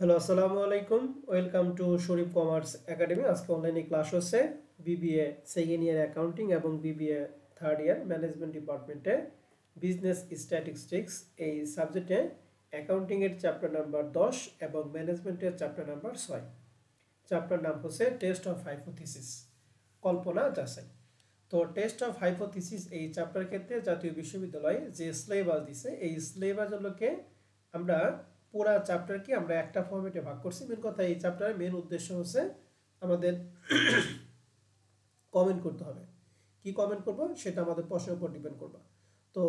Hello, আসসালামু আলাইকুম। Welcome to Sharif commerce academy. আজকে অনলাইনে ক্লাস হচ্ছে বিবিএ সেকেন্ড ইয়ার অ্যাকাউন্টিং এবং বিবিএ থার্ড ইয়ার ম্যানেজমেন্ট ডিপার্টমেন্টে বিজনেস স্ট্যাটিস্টিক্স এই সাবজেক্টে অ্যাকাউন্টিংয়ের চ্যাপ্টার নাম্বার 10 এবং ম্যানেজমেন্টের চ্যাপ্টার নাম্বার 6। চ্যাপ্টার নাম হচ্ছে টেস্ট অফ হাইপোথিসিস, কল্পনা যাচাই। তো টেস্ট অফ হাইপোথিসিস এই চ্যাপ্টার ক্ষেত্রে জাতীয় বিশ্ববিদ্যালয় যে সিলেবাস দিছে এই সিলেবাসগুলোকে আমরা পুরা চ্যাপ্টারকে আমরা একটা ফরম্যাটে ভাগ করছি। মেন কথা এই চ্যাপ্টারের মেন উদ্দেশ্য হচ্ছে আমাদের কমেন্ট করতে হবে। কি কমেন্ট করব সেটা আমাদের প্রশ্নের উপর ডিপেন্ড করবে। তো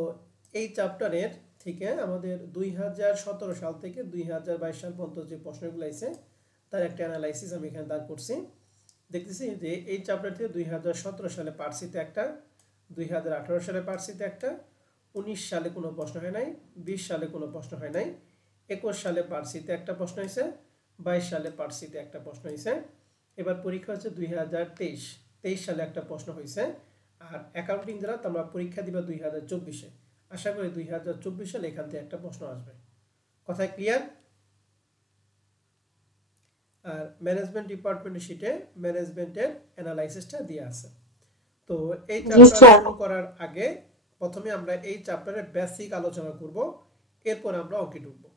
এই চ্যাপ্টারের থেকে আমাদের 2017 সাল থেকে 2022 সাল পর্যন্ত যে প্রশ্নগুলো আছে তার একটা অ্যানালাইসিস আমি এখানে দাঁড় করছি। দেখতেছি যে এই চ্যাপ্টার থেকে 2017 সালে পার্সিতে একটা, 2018 সালে পার্সিতে একটা, 19 সালে কোনো প্রশ্ন হয় নাই, 20 সালে কোনো প্রশ্ন হয় নাই, 21 সালে পার্সিতে একটা প্রশ্ন হয়েছে, 22 সালে পার্সিতে একটা প্রশ্ন হয়েছে। এবার পরীক্ষা হচ্ছে 2023 সালে একটা প্রশ্ন হয়েছে। আর অ্যাকাউন্টিং যারা তোমরা পরীক্ষা দিবা 2024-এ। আশা করি 2024 সালে এখান থেকে একটা প্রশ্ন আসবে। কথায় ক্লিয়ার? আর ম্যানেজমেন্ট ডিপার্টমেন্টের শিটে ম্যানেজমেন্টের অ্যানালাইসিসটা দিয়ে আছে। তো এই চ্যাপ্টার শুরু করার আগে প্রথমে আমরা এই চ্যাপ্টারের বেসিক আলোচনা করব, এরপর আমরা অঙ্কে ঢুকবো।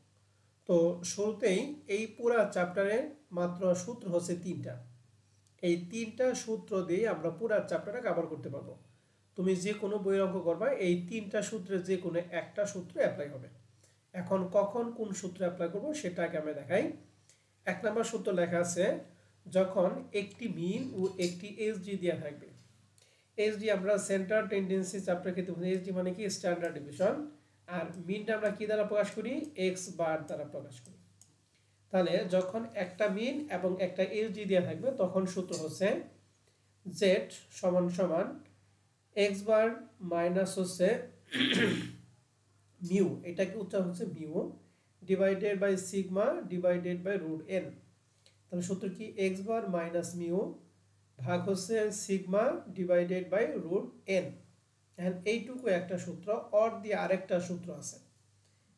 তো শুরুতেই এই পুরা চ্যাপ্টারের মাত্র সূত্র হচ্ছে 3টা। এই 3টা সূত্র দিয়ে আমরা পুরা চ্যাপ্টারটা কভার করতে পারবো। তুমি যে কোনো বইয়ের অঙ্ক করবা এই 3টা সূত্রের যে কোনো একটা সূত্র অ্যাপ্লাই হবে। এখন কখন কোন সূত্র অ্যাপ্লাই করবো সেটা আগে আমরা দেখাই। 1 নম্বর সূত্র লেখা আছে, যখন একটি মিন ও একটি এসডি দেওয়া থাকবে। এসডি আমরা সেন্টার টেন্ডেন্সি চ্যাপ্টার ক্ষেত্রে এসডি মানে কি স্ট্যান্ডার্ড ডিভিশন, আর মিনটা আমরা কি দ্বারা প্রকাশ করি? এক্স বার দ্বারা প্রকাশ করি। তাহলে যখন একটা মিন এবং একটা এসডি দেওয়া থাকবে তখন সূত্র হচ্ছে জেড সমান সমান এক্স বার মাইনাস হচ্ছে মিউ, এটাকে উচ্চারণ হচ্ছে mu divided by sigma divided by root N. তাহলে সূত্র কি? এক্স বার মাইনাস মিউ ভাগ হচ্ছে sigma divided by root N. এখন এইটুকু একটা সূত্র, অর দিয়ে আরেকটা সূত্র আছে।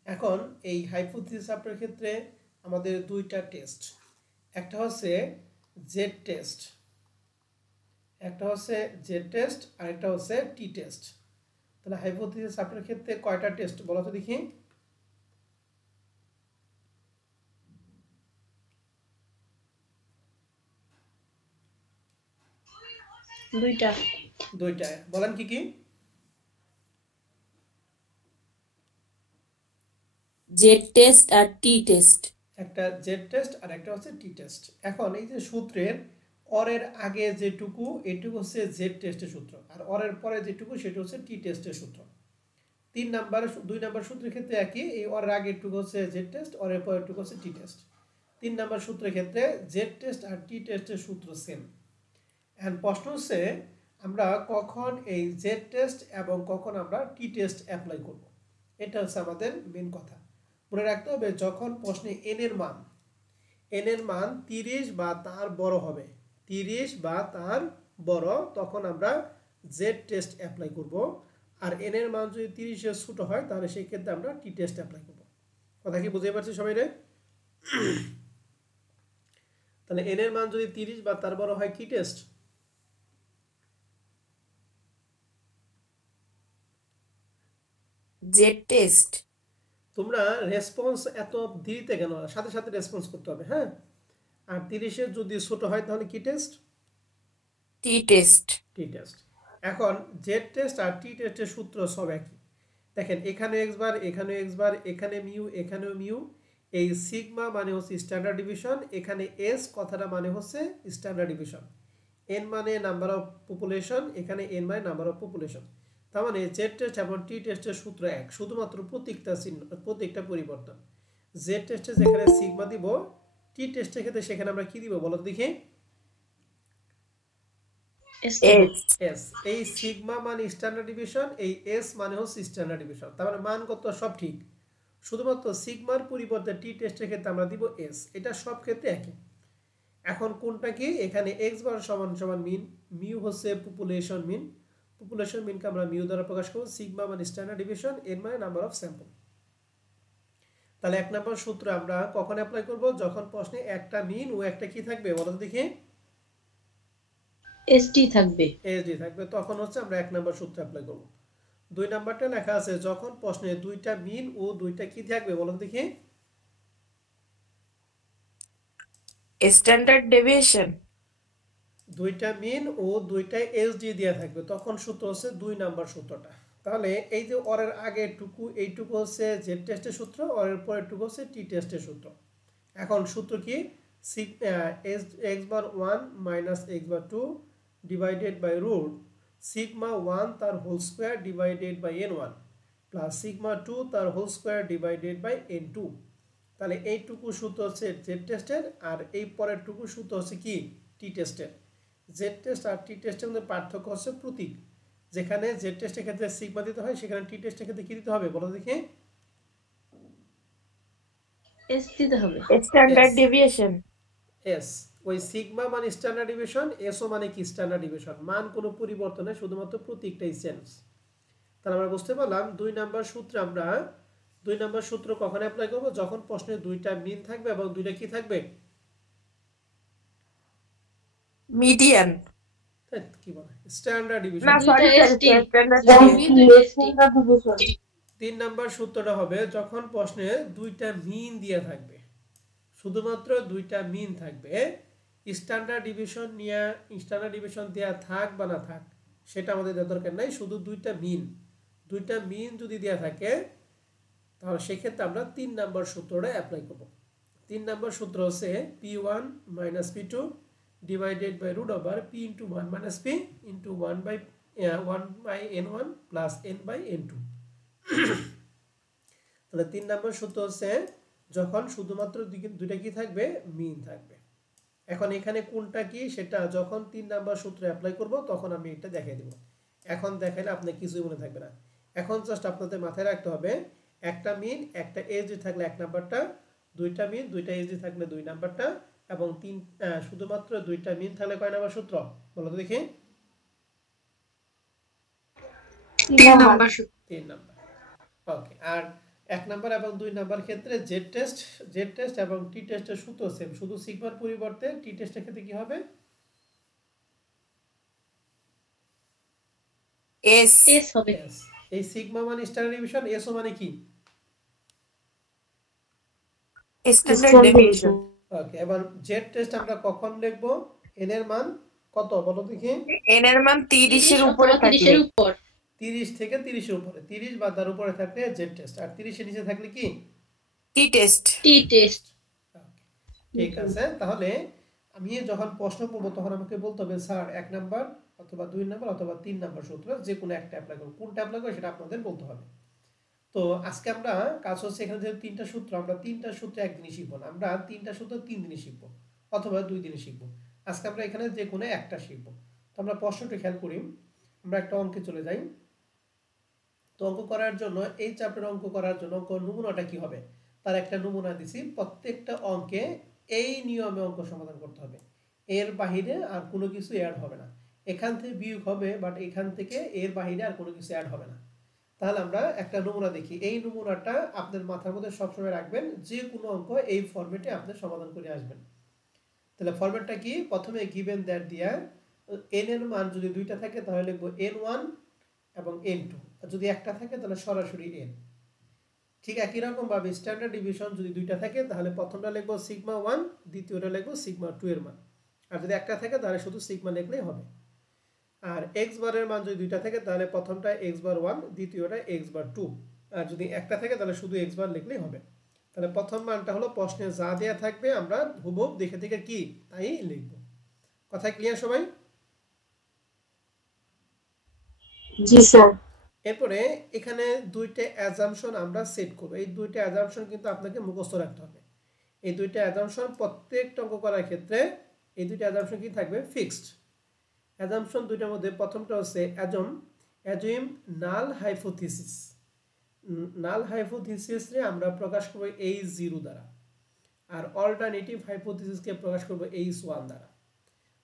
এখন এই হাইপোথিসিস চ্যাপ্টারের ক্ষেত্রে আমাদের দুইটা টেস্ট, একটা হচ্ছে জেড টেস্ট, একটা হচ্ছে জেড টেস্ট আর একটা হচ্ছে টি টেস্ট। তাহলে হাইপোথিসিস চ্যাপ্টারের ক্ষেত্রে কয়টা টেস্ট বলো তো দেখি? দুইটা। দুইটা। বলেন কি কি? জেড টেস্ট আর টি টেস্ট। একটা জেড টেস্ট আর একটা হচ্ছে টি টেস্ট। এখন এই যে সূত্রের অরের আগে যেটুকু এটুকু হচ্ছে জেড টেস্টের সূত্র, আর অরের পরে যেটুকু সেটা হচ্ছে টি টেস্টের সূত্র। 2 নাম্বার সূত্রের ক্ষেত্রে একই, এই অরের আগে একটুকু হচ্ছে জেড টেস্ট, অরের পরে একটুকু হচ্ছে টি টেস্ট। 3 নাম্বার সূত্রের ক্ষেত্রে জেড টেস্ট আর টি টেস্টের সূত্র সেম। এন্ড প্রশ্ন হচ্ছে আমরা কখন এই জেড টেস্ট এবং কখন আমরা টি টেস্ট অ্যাপ্লাই করব, এটা হচ্ছে আমাদের মেন কথা। মনে রাখতে হবে যখন প্রশ্নে এন এর মান 30 বা তার বড় হবে, 30 বা তার বড়, তখন আমরা জেড টেস্ট অ্যাপ্লাই করব। আর এন এর মান যদি 30 এর ছোট হয় তাহলে সেই ক্ষেত্রে আমরা টি টেস্ট অ্যাপ্লাই করব। কথা কি বুঝতে পারছি সবাই রে? তাহলে এন এর মান যদি 30 বা তার বড় হয় কি টেস্ট? Z test. তোমরা রেসপন্স এত দেরিতে কেন? সাথে সাথে রেসপন্স করতে হবে, হ্যাঁ। আর 30 এর যদি ছোট হয় তাহলে কি টেস্ট? টি টেস্ট। টি টেস্ট। এখন জেড টেস্ট আর টি টেস্টের সূত্র সব একই। দেখেন এখানে এক্স বার, এখানে এক্স বার, এখানে মিউ, এখানেও মিউ। এই সিগমা মানে হচ্ছে স্ট্যান্ডার্ড ডিভিশন, এখানে এস কথাটা মানে হচ্ছে স্ট্যান্ডার্ড ডিভিশন। এন মানে নাম্বার অফ পপুলেশন, এখানে এন মানে নাম্বার অফ পপুলেশন। তার মানে জেড টেস্ট এবং টি টেস্টের সূত্র এক, শুধুমাত্র প্রতীকটা পরিবর্তন। জেড টেস্টে যেখানে সিগমা দিব, টি টেস্টের ক্ষেত্রে সেখানে আমরা কি দিব বলো দেখি? এস। এস। এই সিগমা মানে স্ট্যান্ডার্ড ডিভিশন, এই এস মানে হচ্ছে স্ট্যান্ডার্ড ডিভিশন। তার মানে মান কত? সব ঠিক, শুধুমাত্র সিগমার পরিবর্তে টি টেস্টের ক্ষেত্রে আমরা দিব এস। এটা সব ক্ষেত্রে একই। এখন কোনটা কি? এখানে এক্স বার সমান সমান মিন, মিউ হচ্ছে পপুলেশন মিন, পপুলেশন মিনকে আমরা মিউ দ্বারা প্রকাশ করব। সিগমা মানে স্ট্যান্ডার্ড ডিভিশন, এন মানে নাম্বার অফ স্যাম্পল। তাহলে 1 নম্বর সূত্র আমরা কখন অ্যাপ্লাই করব? যখন প্রশ্নে একটা মিন ও একটা কি থাকবে বলো তো দেখি? এসটি থাকবে। এসডি থাকবে, তখন হচ্ছে আমরা 1 নম্বর সূত্র অ্যাপ্লাই করব। 2 নাম্বারটা লেখা আছে যখন প্রশ্নে দুইটা মিন ও দুইটা কি থাকবে বলো তো দেখি? Standard deviation. দুইটা মিন ও দুইটা এসডি দেয়া থাকবে, তখন সূত্র হচ্ছে 2 নাম্বার সূত্রটা। তাহলে এই যে অরের আগেরটুকু এইটুকু হচ্ছে জেড টেস্টের সূত্র, অরের পরেরটুকু হচ্ছে টি টেস্টের সূত্র। এখন সূত্র কি? X bar 1 minus X bar 2 divided by root sigma 1 তার whole square divided by n1 plus sigma 2 তার whole square divided by n2। তাহলে এইটুকু সূত্র হচ্ছে জেড টেস্টের, আর এই পরেরটুকু সূত্র হচ্ছে কি? টি টেস্টের। জেড টেস্ট আর টি টেস্টের মধ্যে পার্থক্য হচ্ছে প্রতীক। যেখানে জেড টেস্টের ক্ষেত্রে সিগমা দিতে হয়, সেখানে টি টেস্টের ক্ষেত্রে কি দিতে হবে বলো দেখি? এস দিতে হবে। Standard S. ডেভিয়েশন। এস। ওই সিগমা মানে স্ট্যান্ডার্ড ডিভিয়েশন, এসও মানে কি? Standard deviation. মান কোনো পরিবর্তন নেই, শুধুমাত্র প্রতীকটাই চেঞ্জ। তাহলে আমরা বুঝতে পারলাম 2 নাম্বার সূত্র আমরা 2 নাম্বার সূত্র কখন অ্যাপ্লাই করব? যখন প্রশ্নে দুইটা মিন থাকবে এবং দুইটা কি থাকবে? মিডিয়ান। কি বলে? Standard division. না দুইটা সরি এসটি। স্ট্যান্ডার্ড দুইটা এসটি। 3 নাম্বার সূত্রটা হবে যখন প্রশ্নে দুইটা মিন দেয়া থাকবে, শুধুমাত্র দুইটা মিন থাকবে। স্ট্যান্ডার্ড ডিভিশন নিয়ে স্ট্যান্ডার্ড ডিভিশন দেয়া থাক বা না থাক সেটা আমাদের দরকার নাই, শুধু দুইটা মিন যদি দেয়া থাকে তাহলে সেক্ষেত্রে আমরা 3 নাম্বার সূত্রটা অ্যাপ্লাই করব। 3 নাম্বার সূত্র হচ্ছে p1 minus p2 divided by root over p into 1 minus p into 1 by n1 plus n by n2। তাহলে 3 নাম্বার সূত্র হচ্ছে যখন শুধুমাত্র দুইটা কি থাকবে? মিন থাকবে। এখন এখানে কোনটা কি সেটা যখন 3 নাম্বার সূত্র অ্যাপ্লাই করব তখন আমি এটা দেখিয়ে দেব। এখন দেখাইলে আপনি কিছুই মনে থাকবে না। এখন জাস্ট আপনাদের মাথায় রাখতে হবে একটা মিন একটা এসডি থাকলে 1 নাম্বারটা, দুইটা মিন দুইটা এসডি থাকলে 2 নাম্বারটা, এবং শুধুমাত্র দুইটা মিন থাকলে কয় নাম্বার সূত্র বলো তো দেখি? 3 নাম্বার। 3 নাম্বার। ওকে। আর 1 নাম্বার এবং 2 নাম্বার ক্ষেত্রে জেড টেস্ট এবং টি টেস্টের সূত্র সেম, শুধু সিগমার পরিবর্তে টি টেস্টের ক্ষেত্রে কি হবে? এস। এস হবে। এস। এই সিগমা মানে স্ট্যান্ডার্ড ডিভিশন, এসও মানে কি? Standard deviation. ওকে। এবার জেড টেস্ট আমরা কখন লিখব? এন এর মান কত বলো দেখি? এন এর মান 30 এর উপরে অথবা 30 থাকলে। এর উপর। 30 থেকে 30 এর উপরে, 30 বা তার উপরে থাকলে জেড টেস্ট, আর 30 এর নিচে থাকলে কি? টি টেস্ট। টি টেস্ট। ঠিক আছে। তাহলে আমি যখন প্রশ্ন করব তখন আমাকে বলতে হবে স্যার 1 নাম্বার অথবা 2 নাম্বার অথবা 3 নাম্বার সূত্র যে কোনো একটা অ্যাপ্লাই করব। কোনটা অ্যাপ্লাই করব সেটা আপনাদের বলতে হবে। তো আজকে আমরা কাজ হচ্ছে এখানে যে 3টা সূত্র, আমরা 3টা সূত্র একদিনই শিখব না, আমরা 3টা সূত্র 3 দিনে শিখব অথবা 2 দিনে শিখব। আজকে আমরা এখানে যে কোনো একটা শিখব। তো আমরা প্রশ্নটা খেয়াল করি, আমরা একটা অঙ্কে চলে যাই। তো অঙ্ক করার জন্য এই চ্যাপ্টার অঙ্ক করার জন্য অঙ্ক নমুনাটা কি হবে তার একটা নমুনা দিছি। প্রত্যেকটা অঙ্কে এই নিয়মে অঙ্ক সমাধান করতে হবে, এর বাইরে আর কোনো কিছু অ্যাড হবে না। এখান থেকে বিয়োগ হবে, বাট এখান থেকে এর বাইরে আর কোনো কিছু অ্যাড হবে না। তাহলে আমরা একটা নমুনা দেখি। এই নমুনাটা আপনার মাথার মধ্যে সবসময় রাখবেন, যে কোনো অঙ্ক এই ফরম্যাটে আপনি সমাধান করে আসবেন। তাহলে ফরম্যাটটা কি? প্রথমে গিভেন দ্যাট দিয়া n এর মান যদি দুইটা থাকে তাহলে লিখব n1 এবং n2, আর যদি একটা থাকে তাহলে সরাসরি n। ঠিক একই রকম ভাবে স্ট্যান্ডার্ড ডিভিশন যদি দুইটা থাকে তাহলে প্রথমটা লিখব সিগমা 1, দ্বিতীয়টা লিখব সিগমা 2 এর মান, আর যদি একটা থাকে তাহলে শুধু সিগমা লিখলেই হবে। আর x বারের মান যদি দুইটা থাকে তাহলে প্রথমটা x বার 1, দ্বিতীয়টা x বার 2, আর যদি একটা থাকে তাহলে শুধু x বার লিখলেই হবে। তাহলে প্রথম মানটা হলো প্রশ্নে যা দেয়া থাকবে আমরা হুবহু দেখে দেখে কি তাই লিখব। কথা ক্লিয়ার সবাই? জি স্যার। এরপরে এখানে দুইটা অ্যাজাম্পশন আমরা সেট করব। এই দুইটা অ্যাজাম্পশন কিন্তু আপনাকে মুখস্থ রাখতে হবে। এই দুইটা অ্যাজাম্পশন প্রত্যেকটা অঙ্ক করার ক্ষেত্রে এই দুইটা অ্যাজাম্পশন কি থাকবে? ফিক্সড। অ্যাজাম্পশন দুইটার মধ্যে প্রথমটা হচ্ছে অ্যাজুম নাল হাইপোথিসিস। নাল হাইপোথিসিস রে আমরা প্রকাশ করব H0 দ্বারা, আর অল্টারনেটিভ হাইপোথিসিসকে প্রকাশ করব H1 দ্বারা।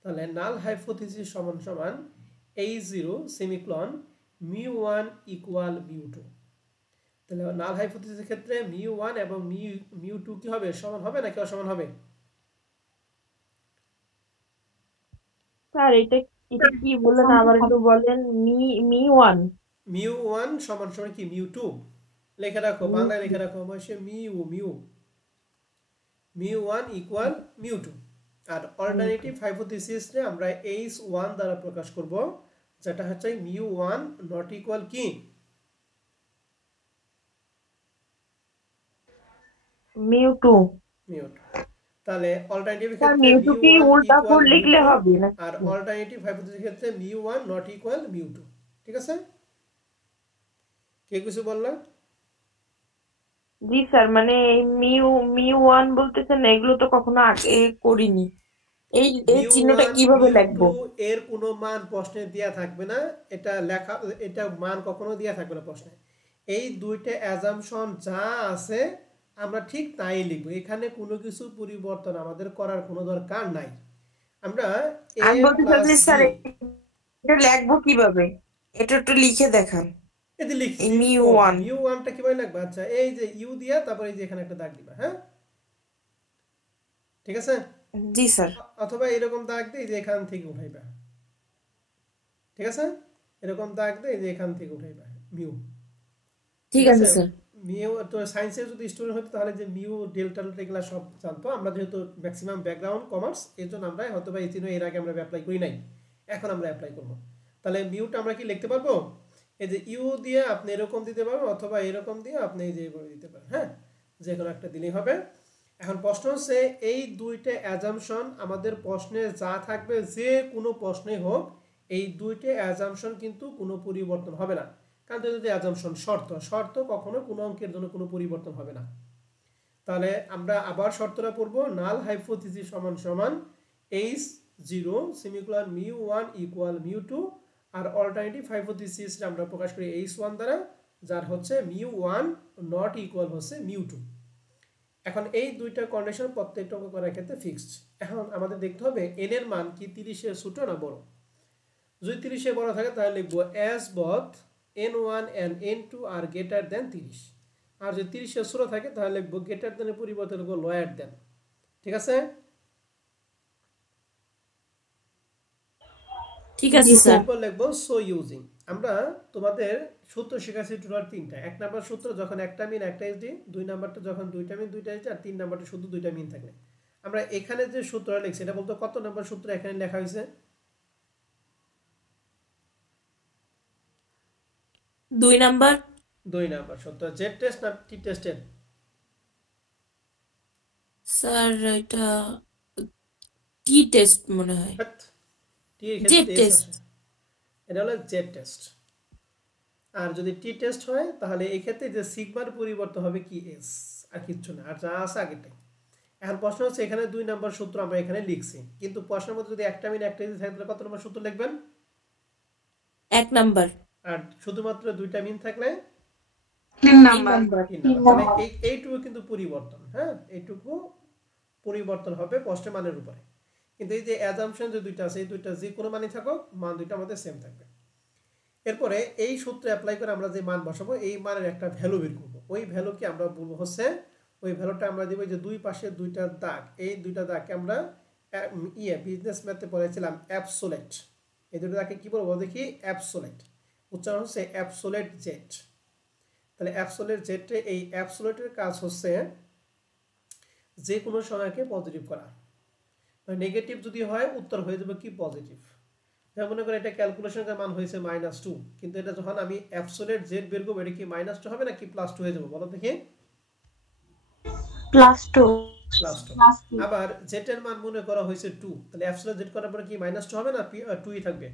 তাহলে নাল হাইপোথিসিস সমান সমান H0 সেমিকলন μ1 ইকুয়াল μ2। তাহলে নাল হাইপোথিসিসের ক্ষেত্রে μ1 এবং μ2 কি হবে, সমান হবে নাকি অসমান হবে? স্যার এটা এটা কি বললেন আবার একটু বলেন। মি ওয়ান μ1 সমান সমান কি μ2, লিখে রাখো, বাংলায় লিখে রাখো অবশ্যই μ1 ইকুয়াল μ2। আর অল্টারনেটিভ হাইপোথিসিসে আমরা h1 দ্বারা প্রকাশ করব, যেটা হচ্ছে μ1 নট ইকুয়াল কি μ2। μ2। তাহলে অল্টারনেটিভ স্যার ক্ষেত্রে μ2 কি μ1 উল্টা ইকুয়াল করে লিখলে μ2 হবে না? আর অল্টারনেটিভ হাইপোথিসিসের ক্ষেত্রে μ1 নট ইকুয়াল μ2। ঠিক আছে, কে কিছু বললা? জি স্যার, মানে মি ওয়ান বলতেছেন এগুলো তো কখনো আগে করিনি। এই এই চিহ্নটা μ1 কিভাবে μ2 লিখবো? এর কোনো মান প্রশ্নে দেয়া থাকবে না, এটা লেখা, এটা মান কখনো দেয়া থাকবে না প্রশ্নে। এই দুইটা অ্যাজাম্পশন যা আছে আমরা ঠিক তাই লিখবো, এখানে কোনো কিছু পরিবর্তন আমাদের করার কোনো দরকার নাই। আমরা a আমি বলতে প্লাস চাচ্ছি স্যার b এটা লিখবো কিভাবে, এটা একটু লিখে দেখান। এতে লিখছি। এই μ1 μ1টা কিভাবে লিখবা? আচ্ছা, এই যে ইউ দিয়া তারপর এই যে এখানে একটা দাগ দিবা, হ্যাঁ ঠিক আছে। জি স্যার। অথবা এরকম দাগ দিয়ে এই যে এখান থেকে উঠাইবা, ঠিক আছে, এরকম দাগ দিয়ে এই যে এখান থেকে উঠাইবা মিউ। ঠিক আছে স্যার। মিউ তো সায়েন্সের যদি স্টুডেন্ট হতো তাহলে যে মিউ ডেল্টা এগুলা সব জানতো। আমরা যেহেতু ম্যাক্সিমাম ব্যাকগ্রাউন্ড কমার্স, এর জন্য আমরা হয়তো বা এই চিহ্ন এর আগে আমরা অ্যাপ্লাই করি নাই, এখন আমরা অ্যাপ্লাই করব। তাহলে মিউটা আমরা কি লিখতে পারবো? এই যে ইউ দিয়ে আপনি এরকম দিতে পারবেন অথবা এরকম দিয়ে আপনি এই যে এইভাবে দিতে পারেন, হ্যাঁ, যে কোনো একটা দিলেই হবে। এখন প্রশ্ন হচ্ছে এই দুইটা অ্যাজাম্পশন আমাদের প্রশ্নে যা থাকবে, যে কোনো প্রশ্নে হোক, এই দুইটা অ্যাজাম্পশন কিন্তু কোনো পরিবর্তন হবে না, কারণ যদি অ্যাজাম্পশন শর্ত কখনো কোনো অঙ্কের জন্য কোনো পরিবর্তন হবে না। তাহলে আমরা আবার শর্তটা পড়বো, নাল হাইপোথিসিস সমান সমান h0 সেমিকোলন μ1 ইকুয়াল μ2 আর অল্টারনেটিভ হাইপোথিসিস আমরা প্রকাশ করি h1 দ্বারা, যার হচ্ছে μ1 নট ইকুয়াল হচ্ছে μ2। এখন এই দুইটা কন্ডিশন প্রত্যেকটা অঙ্ক করার ক্ষেত্রে ফিক্সড। এখন আমাদের দেখতে হবে n এর মান কি 30 এর ছোট না বড়। যদি 30 এর বড় থাকে তাহলে লিখবো as both n1 and n2 are greater than 30, আর যদি 30 এর ছোট থাকে তাহলে লিখবো গ্রেটার দ্যান এর পরিবর্তে লিখবো লোয়ার দ্যান। ঠিক আছে, ঠিক আছে স্যার। এরপর লিখবো সো ইউজিং। আমরা তোমাদের সূত্র শেখাচ্ছি টোটাল 3টা। এক নাম্বার সূত্র যখন একটা মিন একটা এসডি, দুই নাম্বারটা যখন দুইটা মিন দুইটা এসডি, আর তিন নাম্বারটা শুধু দুইটা মিন থাকলে। আমরা এখানে যে সূত্রটা লিখছি এটা বলতো কত নাম্বার সূত্র এখানে লেখা হয়েছে? 2 নাম্বার। 2 নাম্বার সূত্র। জেড টেস্ট না টি টেস্টের? স্যার এটা টি টেস্ট মনে হয়। টি এর জেড ক্ষেত্রে টেস্ট। এটা হলো জেড টেস্ট। আর যদি টি টেস্ট হয় তাহলে এই ক্ষেত্রে যে সিগমার পরিবর্তন হবে কি এস, আর কিচ্ছু না, আর যা আছে আগেটাই। এখন প্রশ্ন হচ্ছে এখানে 2 নাম্বার সূত্র আমরা এখানে লিখছি, কিন্তু প্রশ্নের মধ্যে যদি একটা মিন একটা এসডি থাকে তাহলে কত নাম্বার সূত্র লিখবেন? 1 নাম্বার। আর শুধুমাত্র দুইটা মিন থাকলে 3 নাম্বার। 3 নাম্বার। তাহলে এইটুকু কিন্তু পরিবর্তন, হ্যাঁ, এইটুকু পরিবর্তন হবে প্রশ্নের মানের উপরে। কিন্তু এই যে অ্যাজাম্পশন যে দুইটা আছে, এই দুইটা যে কোনো মানই থাকুক, মান দুইটা আমাদের সেম থাকবে। এরপরে এই সূত্র অ্যাপ্লাই করে আমরা যে মান বসাবো, এই মানের একটা ভ্যালু বের করবো। ওই ভ্যালুকে আমরা বলবো হচ্ছে, ওই ভ্যালুটা আমরা দিব যে দুই পাশে দুইটা দাগ, এই দুইটা দাগকে আমরা বিজনেস ম্যাথে পড়েছিলাম অ্যাবসোলেট। এই দুটো দাগকে কি বলবো দেখি? অ্যাবসোলেট। উচ্চারণ হচ্ছে অ্যাবসোলেট জেড। তাহলে অ্যাবসোলেট জেডে এই অ্যাবসোলেটের কাজ হচ্ছে যে কোনো সংখ্যাকে পজিটিভ করা। নেগেটিভ যদি হয় উত্তর হয়ে যাবে কি পজিটিভ। যেমন মনে করেন এটা ক্যালকুলেশনের মান হয়েছে -2, কিন্তু এটা যখন আমি অ্যাবসোলিউট জেড বের করব এটা কি -2 হবে নাকি +2 হয়ে যাবে বলো দেখি? +2। আবার জেড এর মান মনে করা হয়েছে 2, তাহলে অ্যাবসোলিউট জেড করার পরে কি -2 হবে না 2ই থাকবে?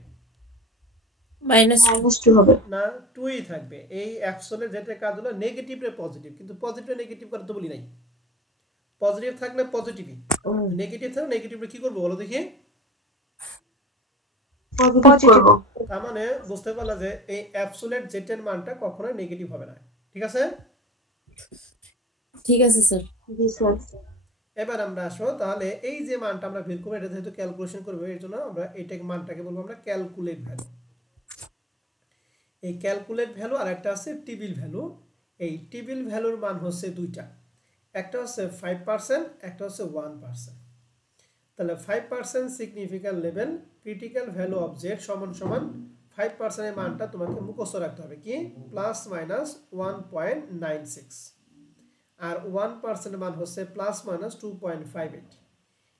-2 হবে না, 2ই থাকবে। এই অ্যাবসোলিউট জেড এর কাজ হলো নেগেটিভ রে পজিটিভ, কিন্তু পজিটিভ নেগেটিভ করতে তো বলি নাই। পজিটিভ থাকলে পজিটিভই, নেগেটিভ থাকলে নেগেটিভে কি করব বলো দেখি? পজিটিভ। তার মানে বুঝতে পারলা যে এই অ্যাবসোলিউট জেড এর মানটা কখনো নেগেটিভ হবে না। ঠিক আছে? ঠিক আছে স্যার। জি স্যার। এবার আমরা আসো, তাহলে এই যে মানটা আমরা বের করব, এটা যেহেতু ক্যালকুলেশন করব, এর জন্য আমরা এইটাকে মানটাকে বলবো আমরা ক্যালকুলেট ভ্যালু। এই ক্যালকুলেট ভ্যালু আর একটা আছে টেবিল ভ্যালু। এই টেবিল ভ্যালুর মান হচ্ছে দুইটা, একটা হচ্ছে 5%, একটা হচ্ছে 1%। তাহলে 5% significant level critical value of Z সমান সমান 5% এর মানটা তোমাকে মুখস্থ রাখতে হবে কি প্লাস মাইনাস 1.96, আর 1% এর মান হচ্ছে প্লাস মাইনাস 2.58।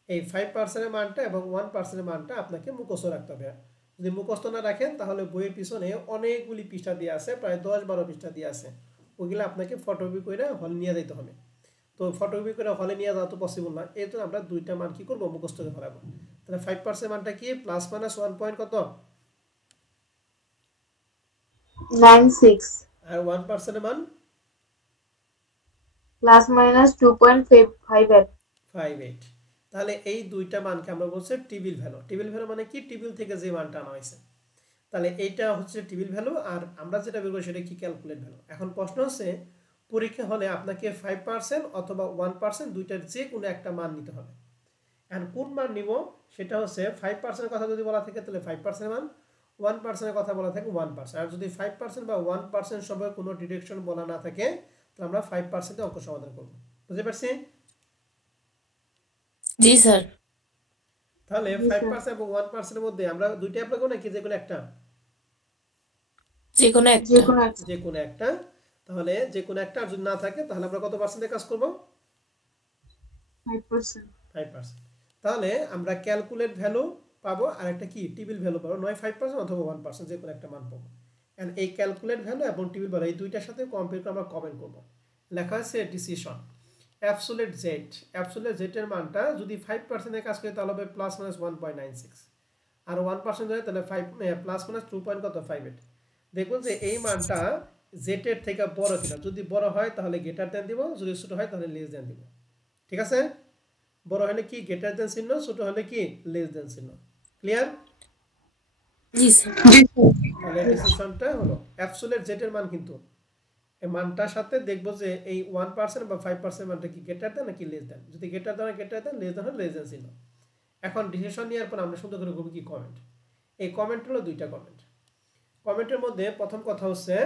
এই 5% এর মানটা এবং 1% এর মানটা আপনাকে মুখস্থ রাখতে হবে। যদি মুখস্থ না রাখেন তাহলে বইয়ের পিছনে অনেকগুলি পৃষ্ঠা দিয়ে আছে, প্রায় 10-12 পৃষ্ঠা দিয়ে আছে, ওগুলো আপনাকে ফটোকপি করে হল নিয়ে যেতে হবে। তো ফটোকপি করে হলে নিয়ে যাওয়া তো পসিবল না, এই তো আমরা দুইটা মান কি করবো মুখস্থ করে ফেলাবো। তাহলে 5% মানটা কি প্লাস মাইনাস 1 পয়েন্ট কত 96 আর 1% এর মান প্লাস মাইনাস 2.58 58। তাহলে এই দুইটা মানকে আমরা বলছি টেবিল ভ্যালু। টেবিল ভ্যালু মানে কি টেবিল থেকে যে মানটা আনা হয়েছে, তাহলে এইটা হচ্ছে টেবিল ভ্যালু, আর আমরা যেটা বের করি সেটা কি ক্যালকুলেট ভ্যালু। এখন প্রশ্ন হচ্ছে পরীক্ষা হলে আপনাকে 5% অথবা 1% দুইটার যে কোনো একটা মান নিতে হবে। এখন কোন মান নিব সেটা হচ্ছে 5% কথা যদি বলা থাকে তাহলে 5% মান, 1% এর কথা বলা থাকে 1%। আর যদি 5% বা 1% সম্পর্কে কোনো ডিরেকশন বলা না থাকে তাহলে আমরা 5% এ অঙ্ক সমাধান করব। বুঝতে পারছি? জি স্যার। তাহলে 5% এবং 1% এর মধ্যে আমরা দুইটা অ্যাপ্লাই করব নাকি যে কোনো একটা? যে কোনো যে একটা। কোনো একটা যে কোনো একটা। তাহলে যে কোনো একটা, আর যদি না থাকে তাহলে আমরা কত পার্সেন্টে কাজ করব? 5%। 5%। তাহলে আমরা ক্যালকুলেট ভ্যালু পাবো আর একটা কি টেবিল ভ্যালু পাবো, নয় 5% অথবা 1%, যে কোনো একটা মান পাবো। এন্ড এই ক্যালকুলেট ভ্যালু এবং টেবিল ভ্যালু এই দুইটার সাথে কম্পেয়ার করে আমরা কমেন্ট করব। লেখা আছে decision absolute Z, absolute Z এর মানটা যদি 5% এর কাজ করে তাহলে হবে প্লাস মাইনাস 1.96, আর 1% হয় তাহলে 5 প্লাস মাইনাস 2.58। দেখুন যে এই মানটা জেড এর থেকে বড় কিনা, যদি বড় হয় তাহলে গ্রেটার দেন দিব, যদি ছোট হয় তাহলে লেস দেন দিব। ঠিক আছে? বড় হলে কি গ্রেটার দেন চিহ্ন, ছোট হলে কি লেস দেন চিহ্ন। ক্লিয়ার? জি স্যার। তাহলে ডিসিশনটা হলো অ্যাবসোলিউট জেড এর মান, কিন্তু এই মানটার সাথে দেখবো যে এই 1% বা 5% মানটা কি গ্রেটার দেন নাকি লেস দেন। যদি greater than greater than, less than less than চিহ্ন। এখন ডিসিশন নেওয়ার পর আমরা সুন্দর করে করব কি কমেন্ট। এই কমেন্ট হলো দুইটা কমেন্ট। কমেন্টের মধ্যে প্রথম কথা হচ্ছে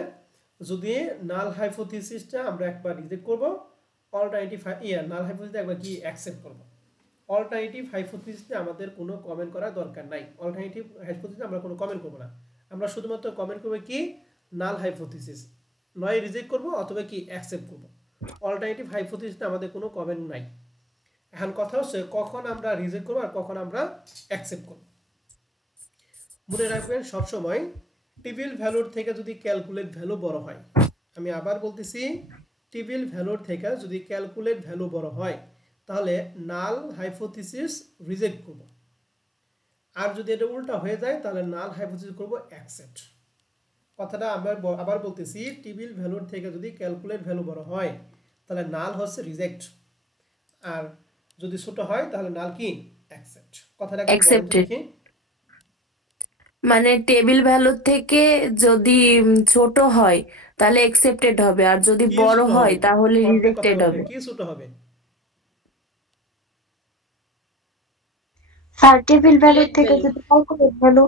যদি নাল হাইপোথিসিসটা আমরা একবার রিজেক্ট করব, অল্টারনেটিভ নাল হাইপোথিসটা একবার কি অ্যাকসেপ্ট করব। অল্টারনেটিভ হাইপোথিসিসে আমাদের কোনো কমেন্ট করার দরকার নাই। অল্টারনেটিভ হাইপোথিসিসে আমরা কোনো কমেন্ট করব না, আমরা শুধুমাত্র কমেন্ট করব কি নাল হাইপোথিসিস, নয় রিজেক্ট করব অথবা কি অ্যাকসেপ্ট করব। অল্টারনেটিভ হাইপোথিসিসে আমাদের কোনো কমেন্ট নাই। এখন কথা হচ্ছে কখন আমরা রিজেক্ট করব আর কখন আমরা অ্যাকসেপ্ট করব। মনে রাখবেন সবসময় টেবিল ভ্যালুর থেকে যদি ক্যালকুলেট ভ্যালু বড় হয়, আমি আবার বলতেছি টেবিল ভ্যালুর থেকে যদি ক্যালকুলেট ভ্যালু বড় হয় তাহলে নাল হাইপোথিসিস রিজেক্ট করব, আর যদি এটা উল্টা হয়ে যায় তাহলে নাল হাইপোথিসিস করব অ্যাকসেপ্ট। কথাটা আমরা আবার বলতেছি টেবিল ভ্যালুর থেকে যদি ক্যালকুলেট ভ্যালু বড় হয় তাহলে নাল হচ্ছে রিজেক্ট, আর যদি ছোট হয় তাহলে নাল কি অ্যাকসেপ্ট। কথাটা কি বলেন তো দেখি? মানে টেবিল ভ্যালু থেকে যদি ছোট হয় তাহলে অ্যাকসেপ্টেড হবে, আর যদি কি বড় ছোট হয় হবে? তাহলে কনফিডেন্ট কথা রিজেক্টেড বলবেন, হবে। কি ছোট হবে? স্যার টেবিল ভ্যালু থেকে যদি ক্যালকুলেট ভ্যালু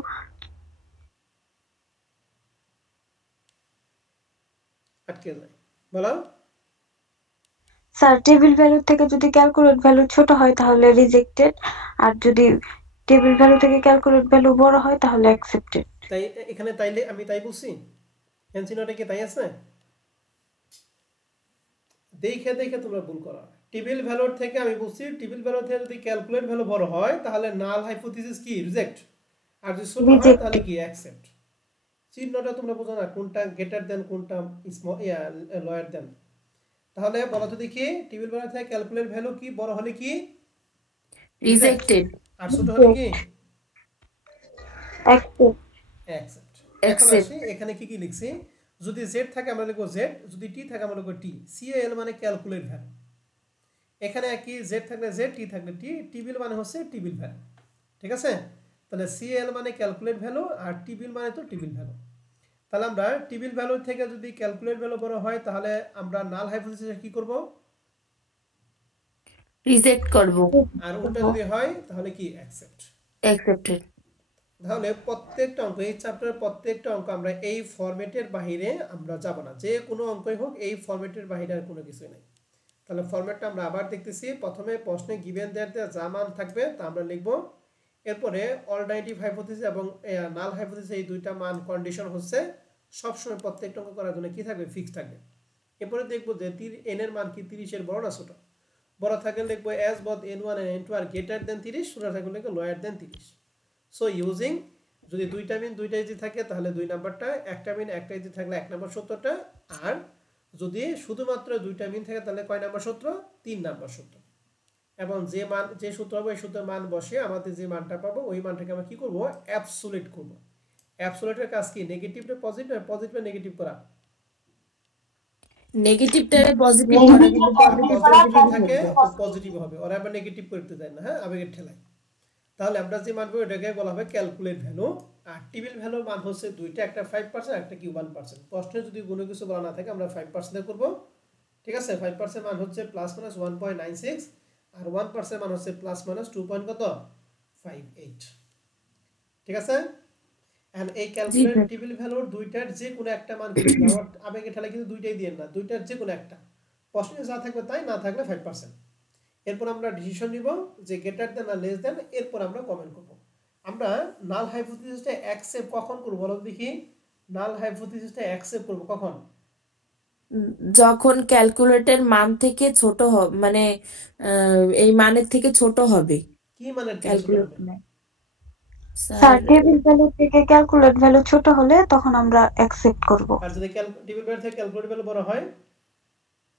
আটকে যায়, বলো। স্যার টেবিল ভ্যালু থেকে যদি ক্যালকুলেট ভ্যালু ছোট হয় তাহলে রিজেক্টেড, আর যদি টেবিল ভ্যালু থেকে ক্যালকুলেট ভ্যালু বড় হয় তাহলে অ্যাকসেপ্টেড। তাই এখানে তাইলে আমি তাই বলছি, এনসিনোটা কি তাই আছে? দেখে দেখে তোমরা ভুল করো। টেবিল ভ্যালুর থেকে আমি বলছি টেবিল ভ্যালু থেকে যদি ক্যালকুলেট ভ্যালু বড় হয় তাহলে নাল হাইপোথিসিস কি রিজেক্ট, আর যদি ছোট হয় তাহলে কি অ্যাকসেপ্ট। চিহ্নটা তোমরা বোঝো না কোনটা গ্রেটার দেন কোনটা লয়ার দেন। তাহলে বলো তো দেখি টেবিল ভ্যালু থেকে ক্যালকুলেট ভ্যালু কি বড় হলে কি রিজেক্টেড, আর ছোট হলে কি অ্যাকসেপ্ট। এখন আসি এখানে কি কি লিখছি। যদি z থাকে আমরা লিখব z, যদি t থাকে আমরা লিখব t। CAL মানে ক্যালকুলেট ভ্যালু। এখানে কি z থাকলে z, t থাকলে t, টেবিল মানে হচ্ছে টেবিল ভ্যালু। ঠিক আছে? তাহলে CAL মানে ক্যালকুলেট ভ্যালু আর টেবিল মানে তো টেবিল ভ্যালু। তাহলে আমরা টেবিল ভ্যালু থেকে যদি ক্যালকুলেট ভ্যালু বড় হয় তাহলে আমরা নাল হাইপোথিসিসে কি করব? রিজেক্ট করব, আর উল্টা যদি হয় তাহলে কি অ্যাকসেপ্ট। অ্যাকসেপ্টেড। তাহলে প্রত্যেকটা অঙ্ক এই চ্যাপ্টারের প্রত্যেকটা অঙ্ক আমরা এই ফরম্যাটের বাইরে আমরা যাব না, যে কোনো অঙ্কই হোক এই ফরম্যাটের বাইরে আর কোনো কিছুই নাই। তাহলে ফরম্যাটটা আমরা আবার দেখতেছি। প্রথমে প্রশ্নে গিভেন দ্যাট যা মান থাকবে তা আমরা লিখব। এরপরে অল্টারনেটিভ হাইপোথিসিস এবং নাল হাইপোথিসিস এই দুইটা মান কন্ডিশন হচ্ছে সবসময় প্রত্যেকটা অঙ্ক করার জন্য কি থাকবে, ফিক্স থাকবে। এরপরে দেখবো যে এন এর মান কি 30 এর বড় না ছোট। বড় থাকলে লিখবো as both n1 and n2 আর গ্রেটার দেন 30, ছোট থাকলে লিখবো লোয়ার দেন 30। সো ইউজিং যদি দুইটা মিন দুইটা ইজি থাকে তাহলে দুই নাম্বারটা, একটা মিন একটা ইজি থাকলে এক নাম্বার সূত্রটা, আর যদি শুধুমাত্র দুইটা মিন থাকে তাহলে কয় নাম্বার সূত্র, 3 নাম্বার সূত্র। এবং যে মান যে সূত্র হবে এই সূত্রের মান বসে আমাদের যে মানটা পাবো ওই মানটাকে আমরা কি করব, অ্যাবসোলিউট করব। অ্যাবসোলিউটের কাজ কি, নেগেটিভটা পজিটিভ আর পজিটিভটা নেগেটিভ করা। নেগেটিভটারে পজিটিভ করা, কিন্তু পজিটিভ থাকে পজিটিভ হবে, ওরা আবার নেগেটিভ করতে দেয় না, হ্যাঁ, আবেগের ঠেলায়। তাহলে আমরা যে মান পাবো এটাকে বলা হবে ক্যালকুলেট ভ্যালু। আর টেবিল ভ্যালুর মান হচ্ছে দুইটা, একটা 5% একটা কি 1%। প্রশ্নে যদি কোনো কিছু বলা না থাকে আমরা 5% করব, ঠিক আছে। 5% মান হচ্ছে প্লাস মাইনাস 1.96 আর 1% মান হচ্ছে প্লাস মাইনাস 2.58, ঠিক আছে। এন্ড এই ক্যালকুলেট টেবিল ভ্যালুর দুইটার যে কোনো একটা মান কিন্তু আমার আবেগে ঠেলা কিন্তু দুইটাই দিয়েন না, দুইটার যে কোনো একটা। প্রশ্নে যা থাকবে তাই, না থাকলে 5%। এরপর আমরা ডিসিশন নিব যে গ্রেটার দেন না লেস দেন, এরপর আমরা কমেন্ট করব। আমরা নাল হাইপোথিসিসটা অ্যাকসেপ্ট কখন করব বলো দেখি। নাল হাইপোথিসিসটা অ্যাকসেপ্ট করব কখন, যখন ক্যালকুলেটের মান থেকে ছোট হবে, মানে এই মানের থেকে ছোট হবে কি মানের থেকে ছোট ক্যালকুলেট। হবে। স্যার টেবিল ভ্যালু থেকে ক্যালকুলেট ভ্যালু ছোট হলে তখন আমরা অ্যাকসেপ্ট করব, আর যদি টেবিল ভ্যালু থেকে ক্যালকুলেট ভ্যালু বড় হয়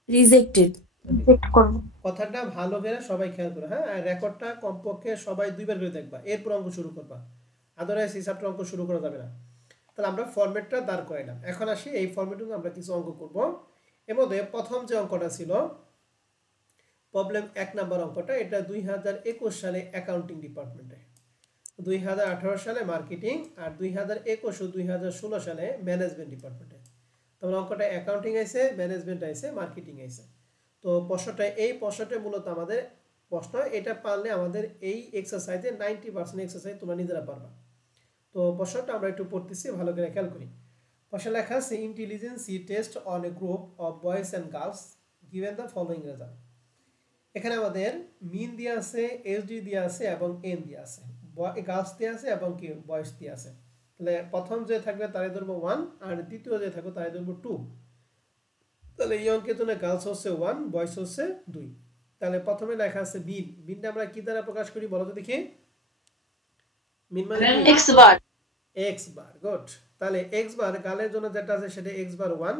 রিজেক্টেড। রিজেক্ট করব। কথাটা ভালো করে সবাই খেয়াল করো, হ্যাঁ। আর রেকর্ডটা কমপক্ষে সবাই দুইবার করে দেখবা, এরপর অঙ্ক শুরু করবা, আদারওয়াইজ এই চ্যাপ্টার অঙ্ক শুরু করা যাবে না। তাহলে আমরা ফরম্যাটটা দাঁড় করাইলাম। এখন আসি এই ফরম্যাটে আমরা কিছু অঙ্ক করব। এর মধ্যে প্রথম যে অঙ্কটা ছিল প্রবলেম 1 নাম্বার অঙ্কটা, এটা 2021 সালে অ্যাকাউন্টিং ডিপার্টমেন্টে, 2018 সালে মার্কেটিং, আর 2021 ও 2016 সালে ম্যানেজমেন্ট ডিপার্টমেন্টে। তাহলে অঙ্কটা অ্যাকাউন্টিং আইছে, ম্যানেজমেন্ট আইছে, মার্কেটিং আইছে। তো প্রশ্নটা এই প্রশ্নটা মূলত আমাদের প্রশ্ন, এটা পারলে আমাদের এই এক্সারসাইজে 90% এক্সারসাইজ তোমরা নিজেরা পারবা। তো প্রশ্নটা আমরা একটু পড়তেছি, ভালো করে খেয়াল করি। প্রশ্ন লেখা আছে ইন্টেলিজেন্সি test on a group of boys and girls given the following result. এখানে আমাদের মিন দেওয়া আছে, এসডি দেওয়া আছে এবং এন দেওয়া আছে, গার্লস দেওয়া আছে এবং কি বয়েজ দেওয়া আছে। তাহলে প্রথম যে থাকবে তারে ধরবো 1 আর দ্বিতীয় যে থাকবে তারে ধরবো 2। তাহলে এই অঙ্কের জন্য গার্লস হচ্ছে 1, বয়েজ হচ্ছে 2। তাহলে প্রথমে লেখা আছে মিন। মিনটা আমরা কি দ্বারা প্রকাশ করি বলো তো দেখি। মিন মানে কি, x বার। x বার, গুড। তাহলে x বার গার্লের জন্য যেটা আছে সেটা x বার 1,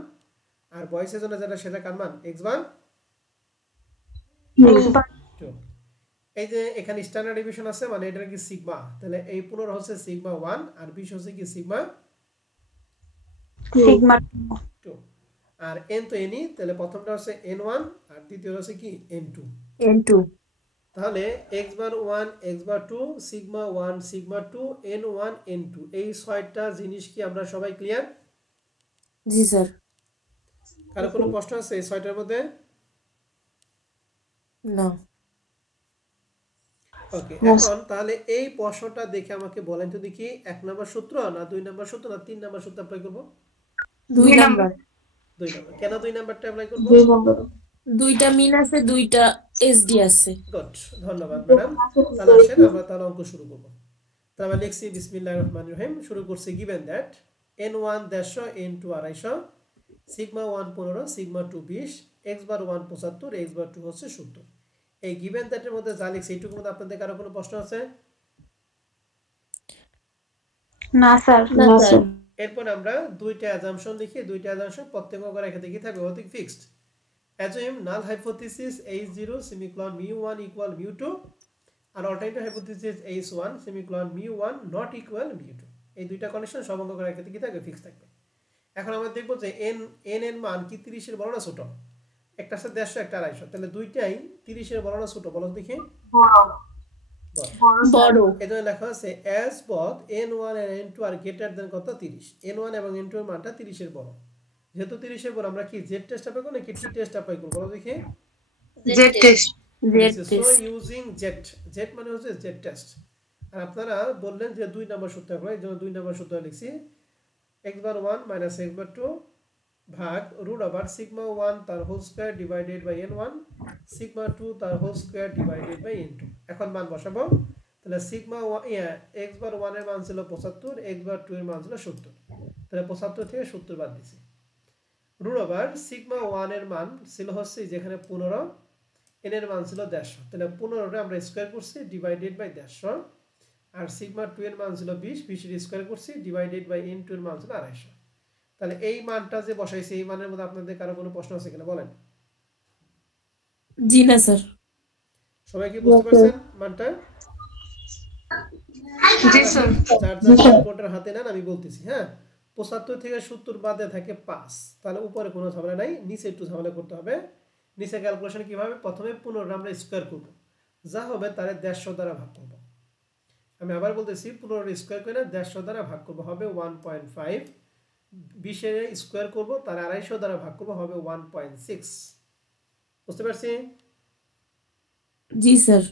আর বয়েজের জন্য যেটা সেটা কার মান, x বার 2। এই যে এখানে স্ট্যান্ডার্ড ডেভিয়েশন আছে মানে এটা কি সিগমা, তাহলে এই 15 হচ্ছে সিগমা 1 আর 20 হচ্ছে কি সিগমা 2। আর n তো nই, তাহলে প্রথমটা হচ্ছে n1 আর দ্বিতীয়টা হচ্ছে কি n2। তাহলে x bar 1 x bar 2 sigma 1 sigma 2 n1 n2, এই ছয়টা জিনিস কি আমরা সবাই ক্লিয়ার? জি স্যার। কারো কোনো প্রশ্ন আছে এই ছয়টার মধ্যে? না। ওকে, এখন তাহলে এই প্রশ্নটা দেখে আমাকে বলেন তো দেখি 1 নাম্বার সূত্র না 2 নাম্বার সূত্র না 3 নাম্বার সূত্র অ্যাপ্লাই করব? 2 নাম্বার। 2 নাম্বার। কেন 2 নাম্বারটা অ্যাপ্লাই করব? দুইটা মিন আছে, দুইটা এসডি আছে। গুড, ধন্যবাদ ম্যাডাম। তাহলে আসেন আমরা তাহলে অঙ্ক শুরু করব। তাহলে আমরা লিখছি বিসমিল্লাহির রহমানির রহিম, শুরু করছি given that n1 150 n2 250 sigma 1 15 sigma 2 20 x bar 1 75 x bar 2 হচ্ছে 70। এই গিভেন দ্যাটের মধ্যে যা লিখছি এইটুকুর মধ্যে আপনাদের কারো কোনো প্রশ্ন আছে? না স্যার। এরপর আমরা দুইটা অ্যাজাম্পশন লিখি, দুইটা অ্যাজাম্পশন প্রত্যেক অঙ্ক রেখে দেখি থাকবে অধিক fixed. Assume null hypothesis H0 semicolon mu1 equal mu2 আর alternative hypothesis H1 semicolon mu1 not equal mu2। এই দুইটা কন্ডিশন সব অঙ্ক রেখে দেখি থাকবে ফিক্সড থাকবে। এখন আমরা দেখব যে n এর মান কি 30 এর বড় না ছোট? একটা আছে 150 একটা 250, তাহলে দুইটাই 30 এর বড় না ছোট বলো দেখি। বড়। এজন্য লেখা আছে as both n1 and n2 are greater than কত 30। n1 এবং n2 এর মানটা 30 এর বড়। যেহেতু 30 এর বড় আমরা কি z টেস্ট অ্যাপ্লাই করব নাকি t টেস্ট অ্যাপ্লাই করব বলো দেখি। z test. So using z মানে হচ্ছে z টেস্ট। আর আপনারা বললেন যে 2 নম্বর সূত্র আমরা এই জন্য 2 নম্বর সূত্র লিখছি x bar 1 minus x bar 2 ভাগ রুট ওভার সিগমা 1 তার whole square divided by n1 sigma 2 তার whole square divided by n2। এখন মান বসাবো, তাহলে সিগমা x বার 1 এর মান ছিল 75, x বার 2 এর মান ছিল 70, তাহলে 75 থেকে 70 বাদ দিছি। রুট ওভার সিগমা 1 এর মান ছিল হচ্ছে যেখানে 15, n এর মান ছিল 150, তাহলে 15 টা আমরা স্কয়ার করছি ডিভাইডেড বাই 150, আর সিগমা 2 এর মান ছিল 20, 20 এর স্কয়ার করছি ডিভাইডেড বাই n2 এর মান ছিল 250। তাহলে এই মানটা যে বসাইছি এই মানের মধ্যে আপনাদের কারো কোনো প্রশ্ন আছে কিনা বলেন? জি না স্যার। সবাই কি বুঝতে পারছেন মানটা? জি স্যার। যার যার ক্যালকুলেটর হাতে নেন, আমি বলতেছি। হ্যাঁ, 75 থেকে 70 বাদে থাকে 5, তাহলে উপরে কোনো ঝামেলা নাই, নিচে একটু ঝামেলা করতে হবে। নিচে ক্যালকুলেশন কিভাবে? প্রথমে 15 আমরা স্কয়ার করব, যা হবে তারে 150 দ্বারা ভাগ করব। আমি আবার বলতেছি 15 স্কয়ার করে 150 দ্বারা ভাগ করব, হবে 1.5। 20 এর স্কয়ার করব, তার 250 দ্বারা ভাগ করব, হবে 1.6। বুঝতে পারছি? জি স্যার।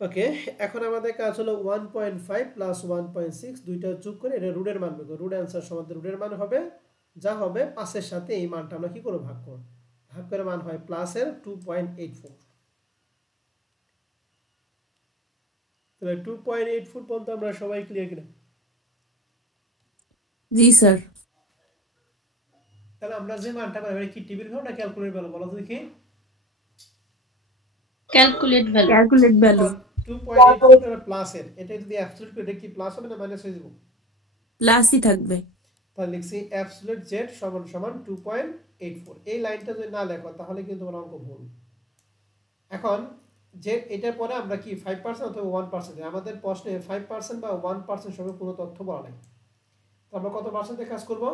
ওকে, এখন আমাদের কাজ হলো 1.5 প্লাস 1.6 দুইটা যোগ করে এটা রুটের মান বের করব। রুট অ্যানসার সমান রুটের মান হবে যা হবে 5 এর সাথে এই মানটা আমরা কি করব? ভাগ করব। ভাগ করে মান হয় প্লাসের 2.84। তাহলে 2.84 পর্যন্ত আমরা সবাই ক্লিয়ার কিনা? জি স্যার। তাহলে আমরা যে মানটা পাই কি টেবিল ভ্যালু না ক্যালকুলেট ভ্যালু বলো তো দেখি? Calculate value. ক্যালকুলেট ভ্যালু 2.84 প্লাসের, এটা যদি অ্যাবসলিউট করে কি প্লাস হবে না মাইনাস হয়ে যাবে? প্লাসই থাকবে। তাহলে লিখছি অ্যাবসলিউট z সমান সমান 2.84। এই লাইনটা যদি না লেখো তাহলে কিন্তু তোমার অঙ্ক ভুল। এখন যে এটার পরে আমরা কি 5% অথবা 1%, আমাদের প্রশ্নে 5% বা 1% সঙ্গে কোনো তথ্য বলা নাই, তো আমরা কত পার্সেন্টে কাজ করব?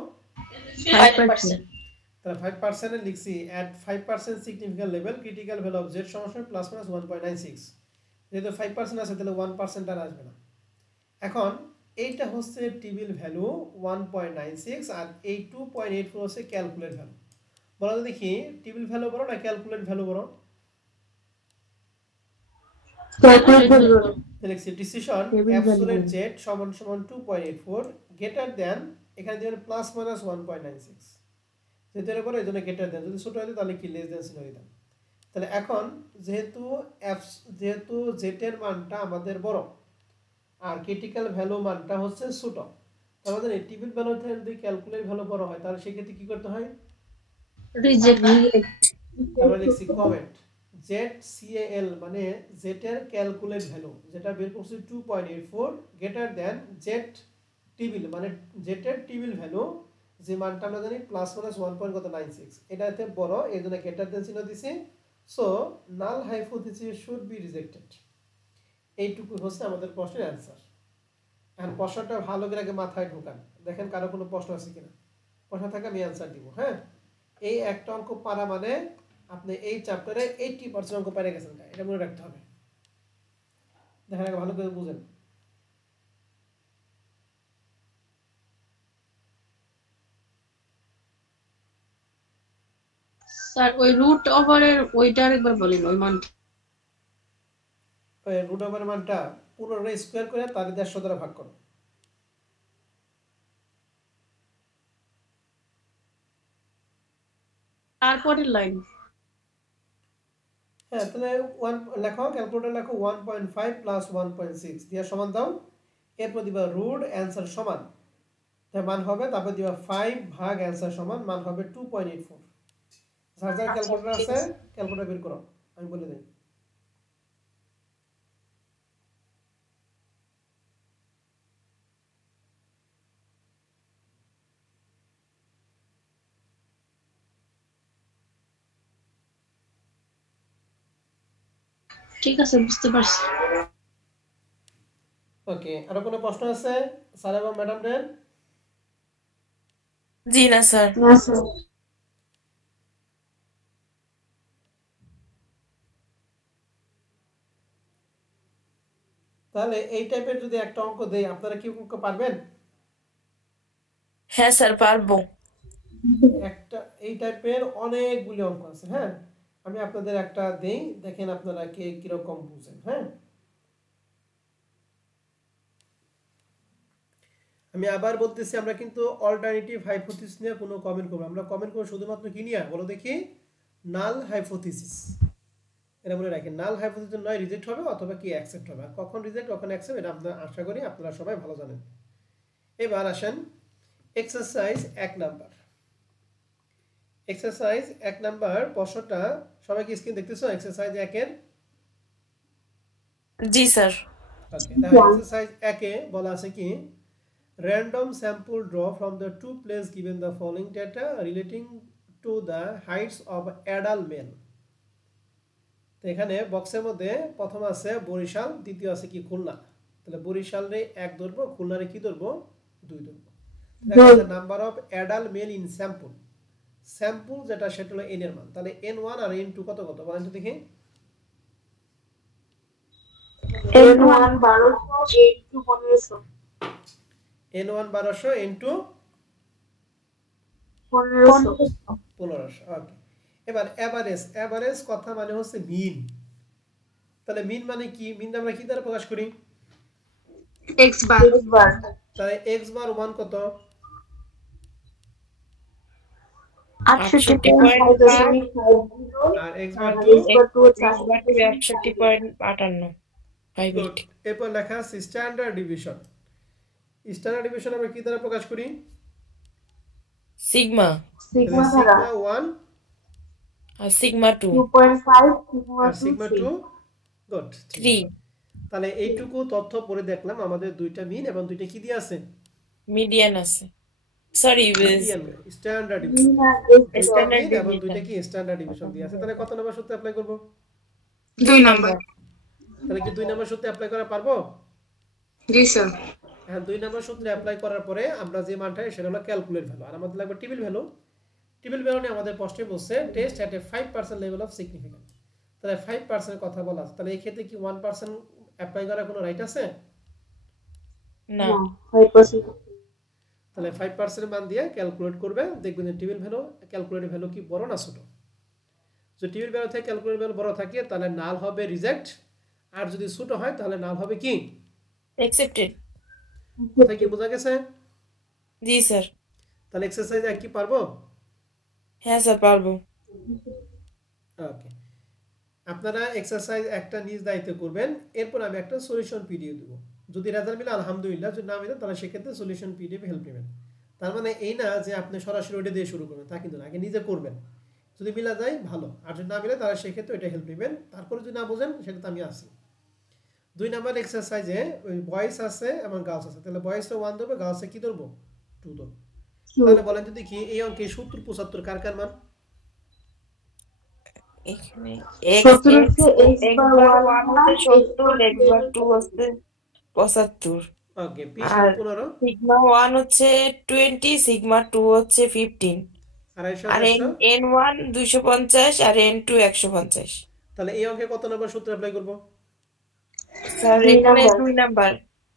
5%। তাহলে 5% এ লিখছি at 5% significant level critical value of z সমান প্লাস মাইনাস 1.96। যেহেতু 5% আছে তাহলে 1% আর আসবে না। এখন এইটা হচ্ছে টেবিল ভ্যালু 1.96 আর এই 2.84 হচ্ছে ক্যালকুলেট ভ্যালু। বলো তো দেখি টেবিল ভ্যালু বড় না ক্যালকুলেট ভ্যালু বড়? Calculate value. লিখছি ডিসিশন অ্যাবসলিউট z সমান সমান 2.84 গ্রেটার দ্যান, এখানে দিবেন প্লাস মাইনাস 1.96, যেহেতু এর পরে এজন্য গ্রেটার দ্যান, যদি ছোট হয় তাহলে কি লেস দ্যান চিহ্ন দিতাম। তাহলে এখন যেহেতু z এর মানটা আমাদের বড় আর ক্রিটিক্যাল ভ্যালু মানটা হচ্ছে ছোট, তার মানে এই টেবিল ভ্যালু থেকে যদি ক্যালকুলেট ভ্যালু বড় হয় তাহলে সেক্ষেত্রে কি করতে হয়? রিজেক্ট। আমরা লিখছি কমেন্ট ZCAL মানে z এর ক্যালকুলেট ভ্যালু যেটা বের করছি 2.84 গ্রেটার দ্যান z টেবিল মানে z এর টেবিল ভ্যালু যে মানটা আমরা জানি প্লাস মাইনাস 1.96, এটাতে বড় এজন্য গ্রেটার দ্যান চিহ্ন দিছি। So null hypothesis should be rejected. এইটুকু হচ্ছে আমাদের প্রশ্নের অ্যানসার। এখন প্রশ্নটা ভালো করে আগে মাথায় ঢোকান, দেখেন কারো কোনো প্রশ্ন আছে কিনা। প্রশ্ন থাকে আমি অ্যানসার দিব। হ্যাঁ, এই একটা অঙ্ক পারা মানে আপনি এই চ্যাপ্টারে 80% অঙ্ক পেরে গেছেন, এটা মনে রাখতে হবে। দেখেন আগে ভালো করে বুঝেন। স্যার ওই রুট ওভারের ওইটা আরেকবার বলেন, ওই মানটা। ওই রুট ওভার মানটা পুরোটা স্কয়ার করে তার 150 দ্বারা ভাগ করো। তারপরের লাইন। হ্যাঁ, তাহলে 1 লেখো, ক্যালকুলেটর লেখো 1.5 প্লাস 1.6 দিয়া সমান দাও, এরপর দিবা রুট অ্যানসার সমান, তার মান হবে, তারপর দিবা 5 ভাগ অ্যানসার সমান, মান হবে 2.84। যার যার ক্যালকুলেটর আছে ক্যালকুলেটর বের করো, আমি বলে দেই। ঠিক আছে, বুঝতে পারছি। ওকে, আরো কোনো প্রশ্ন আছে স্যার এবং ম্যাডামদের? জি না স্যার। না স্যার। তাহলে এই টাইপের যদি একটা অঙ্ক দেই আপনারা কি অঙ্ক পারবেন? হ্যাঁ স্যার পারবো। একটা এই টাইপের অনেকগুলি অঙ্ক আছে। হ্যাঁ, আমি আপনাদের একটা দেই, দেখেন আপনারা কে কিরকম বুঝেন। হ্যাঁ, আমি আবার বলতেছি, আমরা কিন্তু অল্টারনেটিভ হাইপোথিসিস নিয়ে কোনো কমেন্ট করব, আমরা কমেন্ট করব শুধুমাত্র কি নিয়ে বলো দেখি, নাল হাইপোথিসিস। এটা বলে রাখেন, নাল হাইপোথিসিস নয় রিজেক্ট হবে অথবা কি অ্যাকসেপ্ট হবে, আর কখন রিজেক্ট কখন অ্যাকসেপ্ট এটা আমরা আশা করি আপনারা সবাই ভালো জানেন। এবার আসেন এক্সারসাইজ 1 নাম্বার। এক্সারসাইজ 1 নাম্বার প্রশ্নটা সবাই কি স্ক্রিন দেখতেছো? এক্সারসাইজ 1 এর জি স্যার। ওকে, তাহলে এক্সারসাইজ 1 এ বলা আছে কি, random sample draw from the two places given the following data relating to the heights of adult male। তো এখানে বক্সের মধ্যে প্রথম আছে বরিশাল, দ্বিতীয় আছে কি খুলনা। তাহলে বরিশালে 1 ধরবো, খুলনারে কি ধরবো 2 ধরবো। তাহলে number of adult male in sample, sample যেটা সেটা হলো n এর মান। তাহলে n1 আর n2 কত কত বলেন তো দেখি। n1 1200 n2 1500 n1 1200 n2 1500। ওকে, এবার এভারেজ, এভারেজ কথা মানে হচ্ছে মিন। তাহলে মিন মানে কি, মিন আমরা কি দ্বারা প্রকাশ করি, x বার। তাহলে x বার 1 কত, 68.5 আর x বার 2 68.58। এরপর লেখা আছে স্ট্যান্ডার্ড ডিভিশন। স্ট্যান্ডার্ড ডিভিশন আমরা কি দ্বারা প্রকাশ করি, সিগমা সিগমা সিগমা 1 আর সিগমা 2 2.5 আর সিগমা 2 গুড 3 তাহলে এইটুকু তথ্য পরে দেখলাম আমাদের দুইটা মিন এবং দুইটা কি দিয়ে আছে, মিডিয়ান আছে, সরি স্ট্যান্ডার্ড ডিভিশন। স্ট্যান্ডার্ড এবং দুইটা কি স্ট্যান্ডার্ড ডিভিশন দিয়ে আছে। তাহলে কত নম্বর সূত্রে অ্যাপ্লাই করব, 2 নাম্বার। তাহলে কি 2 নম্বর সূত্রে অ্যাপ্লাই করা পারবো? জি স্যার। হ্যাঁ, 2 নম্বর সূত্রে অ্যাপ্লাই করার পরে আমরা যে মানটা সেটা হলো ক্যালকুলেট ভ্যালু, আর আমাদের লাগবে টেবিল ভ্যালু। টেবিল ভ্যালু নিয়ে আমাদের প্রশ্নে বলছে test at A 5% level of significance. তাহলে 5% এর কথা বলা আছে, তাহলে এই ক্ষেত্রে কি 1% অ্যাপ্লাই করার কোনো রাইট আছে না? 5%। তাহলে 5% মান দিয়ে ক্যালকুলেট করবে, দেখবেন যে টেবিল ভ্যালু ক্যালকুলেটেড ভ্যালু কি বড় না ছোট। যদি টেবিল ভ্যালু থেকে ক্যালকুলেটেড ভ্যালু বড় থাকে তাহলে নাল হবে রিজেক্ট, আর যদি ছোট হয় তাহলে নাল হবে কি অ্যাকসেপ্টেড। কথা কি বোঝা গেছে? জি স্যার। তাহলে এক্সারসাইজ আর কি পারবো? হ্যাঁ স্যার পারবো। ওকে, আপনারা এক্সারসাইজ একটা নিজ দায়িত্ব করবেন, এরপর আমি একটা সলিউশন পিডিএফ দেবো। যদি রেজাল্ট মিলে আলহামদুলিল্লাহ, যদি না মিলে তাহলে সেক্ষেত্রে সলিউশন পিডিএফ হেল্প নেবেন। তার মানে এই না যে আপনি সরাসরি ওইটা দিয়ে শুরু করবেন, তা কিন্তু না, আগে নিজে করবেন। যদি মিলা যায় ভালো, আর যদি না মিলে তাহলে সেক্ষেত্রে ওইটা হেল্প নেবেন। তারপরে যদি না বোঝেন সেটা তো আমি আছি। 2 নাম্বার এক্সারসাইজে ওই বয়েস আছে এবং গার্লস আছে, তাহলে বয়েসে 1 ধরবো, গার্লসে কি ধরবো 2 ধরবো। তাহলে বলেন তো দেখি এই অঙ্কে 70 75 কার কার মান? এখানে x 70 হচ্ছে x বার 1 হচ্ছে 70, x বার 2 হচ্ছে 75, ওকে, p আর 15 সিগমা 1 হচ্ছে 20, সিগমা 2 হচ্ছে 15, 250 আর 400। n1 250 আর n2 150। তাহলে এই অঙ্কে কত নম্বর সূত্র অ্যাপ্লাই করব? স্যার এখানে 2 নাম্বার।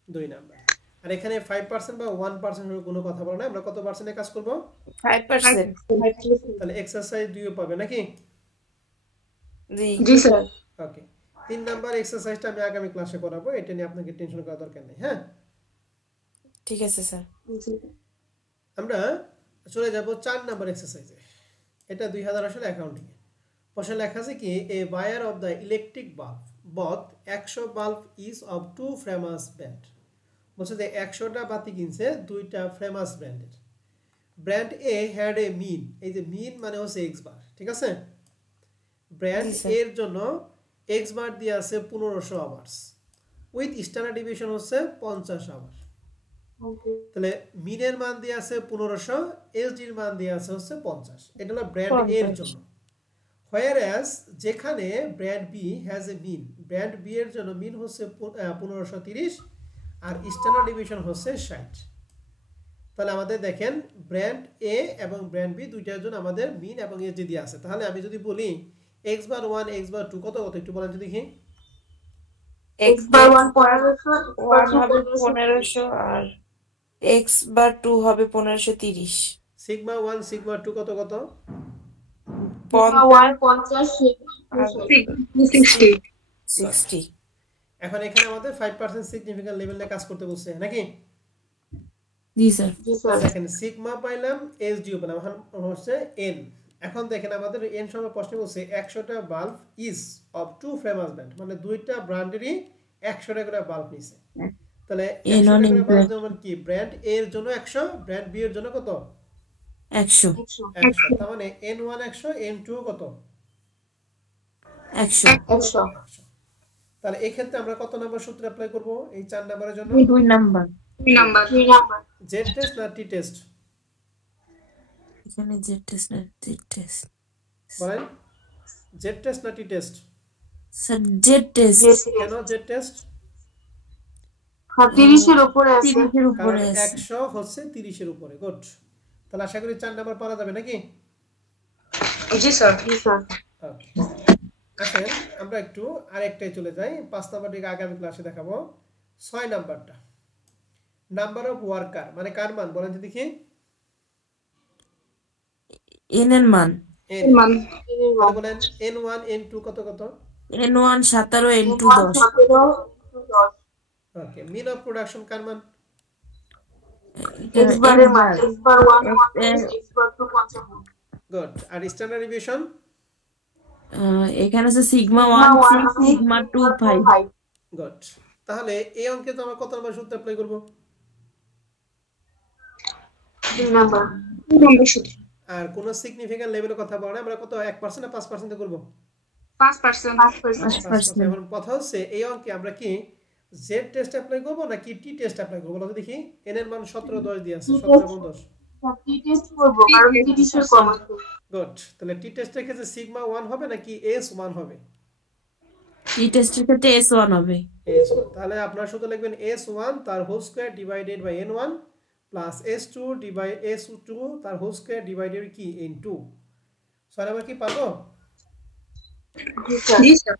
2 নাম্বার। আর এখানে 5% বা 1% এর কোনো কথা বলা নাই, আমরা কত পার্সেন্টে কাজ করব? 5%। তাহলে এক্সারসাইজ 2 পাবে নাকি? জি স্যার। ওকে, 3 নাম্বার এক্সারসাইজটা আমি আগামী ক্লাসে করাবো, এটা নিয়ে আপনাকে টেনশন করার দরকার নেই। হ্যাঁ, ঠিক আছে স্যার। আমরা চলে যাব 4 নাম্বার এক্সারসাইজে। এটা 2000 অ্যাকাউন্টিং এ প্রশ্ন লেখা আছে কি, a buyer of the electric bulb bought 100 bulb is of 2 famous brand. বলছে যে 100টা বাতি কিনছে দুইটা ফেমাস ব্র্যান্ডের। ব্র্যান্ড এ হ্যাড এ মিন, এই যে মিন মানে হচ্ছে এক্স বার, ঠিক আছে? ব্র্যান্ড এর জন্য এক্স বার দিয়ে আছে 1500 আওয়ার্স, উইথ স্ট্যান্ডার্ড ডিভিশন হচ্ছে 50 আওয়ার। তাহলে মিনের মান দিয়ে আছে 1500, এসডির মান দিয়ে আছে হচ্ছে 50। এটা হলো ব্র্যান্ড এর জন্য। whereas যেখানে brand B has a mean, brand B এর জন্য মিন হচ্ছে 1530 আর স্ট্যান্ডার্ড ডিভিশন হচ্ছে 60। তাহলে আমাদের দেখেন ব্র্যান্ড এ এবং ব্র্যান্ড বি দুইটার জন্য আমাদের মিন এবং এসডি দিয়ে আছে। তাহলে আমি যদি বলি x বার 1 x বার 2 কত কত একটু বলেন তো দেখি। x বার 1 1500 হবে 1500 আর x বার 2 হবে 1530। সিগমা 1 সিগমা 2 কত কত? 60। এখন এখানে আমাদের 5% সিগনিফিকেন্ট লেভেল নিয়ে কাজ করতে বলছে নাকি? জি স্যার। দেখেন সিগমা পাইলাম, এসডিও পেলাম, এখন হচ্ছে এন। এখন দেখেন আমাদের এন সময় প্রশ্ন বলছে 100টা bulb is of two famous brand, মানে দুইটা ব্র্যান্ডেরই 100টা করে বাল্ব নিছে। তাহলে 100টা করে বাল্ব যেমন কি ব্র্যান্ড এ এর জন্য 100, ব্র্যান্ড বি এর জন্য কত? 100 100। তার মানে N1 100, N2 কত? 100। তাহলে এই ক্ষেত্রে আমরা কত নাম্বার সূত্র অ্যাপ্লাই করব এই 4 নাম্বারের জন্য? 2 নাম্বার। জেড টেস্ট না টি টেস্ট? এখানে জেড টেস্ট না টি টেস্ট? বলেন জেড টেস্ট না টি টেস্ট? Sir Z test. কেন জেড টেস্ট? 30 এর উপরে আছে, 30 এর উপরে কারণ আছে। 100 হচ্ছে 30 এর উপরে। গুড। তাহলে আশা করি 4 নাম্বার পারা যাবে নাকি? জি স্যার। ওকে, আসেন আমরা একটু আরেকটাই চলে যাই। 5 নাম্বারটিকে আগামী ক্লাসে দেখাবো। 6 নাম্বারটা নাম্বার অফ ওয়ার্কার, মানে কার মান বলেন তো দেখি? এন এর মান। এন মান বলেন N1 N2 কত কত? N1 17, N2 10। Okay, mean of production car মান? গুড। আর স্ট্যান্ডার্ড ডেভিয়েশন? এখানে আছে সিগমা 1 6, সিগমা 2 5। গুড। তাহলে এই অঙ্কে তো আমরা কত নাম্বার সূত্র অ্যাপ্লাই করব? 2 নাম্বার। আর কোন সিগনিফিক্যান্ট লেভেলের কথা বলা আমরা কত 1% না 5% করব? 5%। 5%। এখন কথা হচ্ছে এই অঙ্কে আমরা কি জেড টেস্ট অ্যাপ্লাই করব নাকি টি টেস্ট অ্যাপ্লাই করব? বলো দেখি। এন এর মান 17 10 দিয়ে আছে, 17 এবং 10। টি টেস্ট করব কারণ 30 এর কম আছে। গুড। তাহলে টি টেস্টের ক্ষেত্রে সিগমা 1 হবে নাকি এস 1 হবে? টি টেস্টের ক্ষেত্রে S1 হবে। S1। তাহলে আপনারা শুধু লিখবেন S1 তার whole square divided by N1 plus S2 divide S2 তার হোল স্কয়ার ডিভাইডেড কি N2। ছয় নাম্বার কি পাবো? জি স্যার।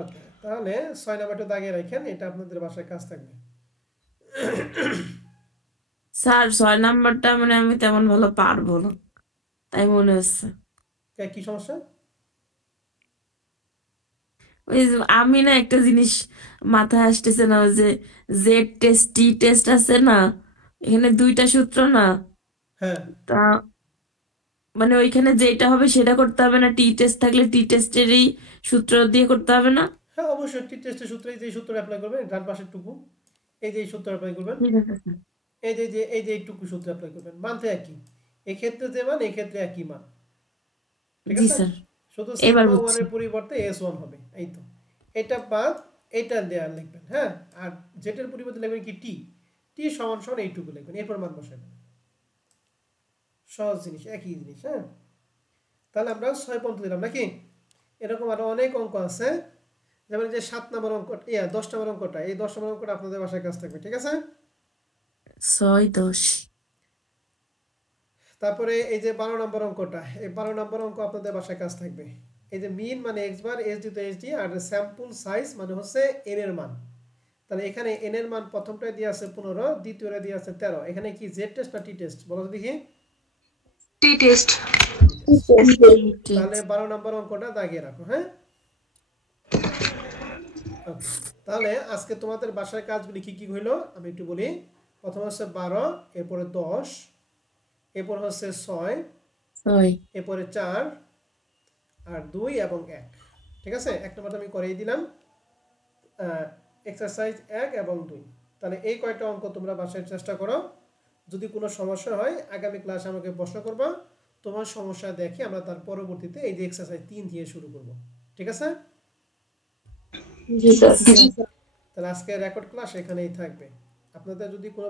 ওকে, তাহলে 6 নাম্বারটা দাগিয়ে রাখেন, এটা আপনাদের বাসায় কাজ থাকবে। স্যার 6 নাম্বারটা মানে আমি তেমন ভালো পারবো না তাই মনে হচ্ছে। কি সমস্যা? ওই যে আমি না একটা জিনিস মাথায় আসতেছে না, ওই যে জেড টেস্ট টি টেস্ট আছে না, এখানে 2টা সূত্র না, হ্যাঁ তা মানে ওইখানে যেটা হবে সেটা করতে হবে না? টি টেস্ট থাকলে টি টেস্টেরই সূত্র দিয়ে করতে হবে না? হ্যাঁ অবশ্যই টি টেস্টের সূত্রে যে সূত্র অ্যাপ্লাই করবেন ডান পাশের টুকু, এই যে সূত্র অ্যাপ্লাই করবেন, ঠিক আছে স্যার। এই যে এইটুকু সূত্র অ্যাপ্লাই করবেন। মান তো একই, এই ক্ষেত্রে যে মান এই ক্ষেত্রে একই মান। ঠিক জি আছে, স্যার, শুধু এবার সিগমা 1 বুঝছি। এর পরিবর্তে S1 হবে। এই তো এটা বাদ এইটা দেয়া লিখবেন। হ্যাঁ, আর যেটার পরিবর্তে লিখবেন কি টি, টি সমান সমান এইটুকু লিখবেন, এরপর মান বসাবেন। সহজ জিনিস, একই জিনিস। হ্যাঁ, তাহলে আমরা 6 পর্যন্ত দিলাম নাকি? এরকম আরো অনেক অঙ্ক আছে, যেমন যে 7 নম্বর অঙ্ক, 10 নম্বর অঙ্কটা, এই 10 নম্বর অঙ্কটা আপনাদের বাসায় কাজ থাকবে। ঠিক আছে, 6 10। তারপরে এই যে 12 নম্বর অঙ্কটা, এই 12 নম্বর অঙ্ক আপনাদের বাসায় কাজ থাকবে। এই যে মিন মানে x বার, এসডি তো এসডি, আর স্যাম্পল সাইজ মানে হচ্ছে n এর মান। তাহলে এখানে n এর মান প্রথমটায় দিয়ে আছে 15, দ্বিতীয়টা দিয়ে আছে 13। এখানে কি জেড টেস্ট না টি টেস্ট বলো তো দেখি? টি টেস্ট। তাহলে 12 নম্বর অঙ্কটা দাগিয়ে রাখো। হ্যাঁ, ওকে। তাহলে আজকে তোমাদের বাসায় কাজগুলি কি কি হইলো আমি একটু বলি। প্রথম হচ্ছে 12, এরপরে 10, এরপর হচ্ছে 6, এরপরে 4, আর 2 এবং 1। ঠিক আছে, এক নম্বরটা আমি করেই দিলাম, এক্সারসাইজ 1 এবং 2। তাহলে এই কয়টা অঙ্ক তোমরা বাসায় চেষ্টা করো। যদি কোনো সমস্যা হয় আগামী ক্লাসে আমাকে প্রশ্ন করবা, তোমার সমস্যা দেখে আমরা তার পরবর্তীতে এই যে এক্সারসাইজ 3 দিয়ে শুরু করব। ঠিক আছে, জি স্যার। তাহলে আজকে রেকর্ড ক্লাস এখানেই থাকবে। আপনাদের যদি কোনো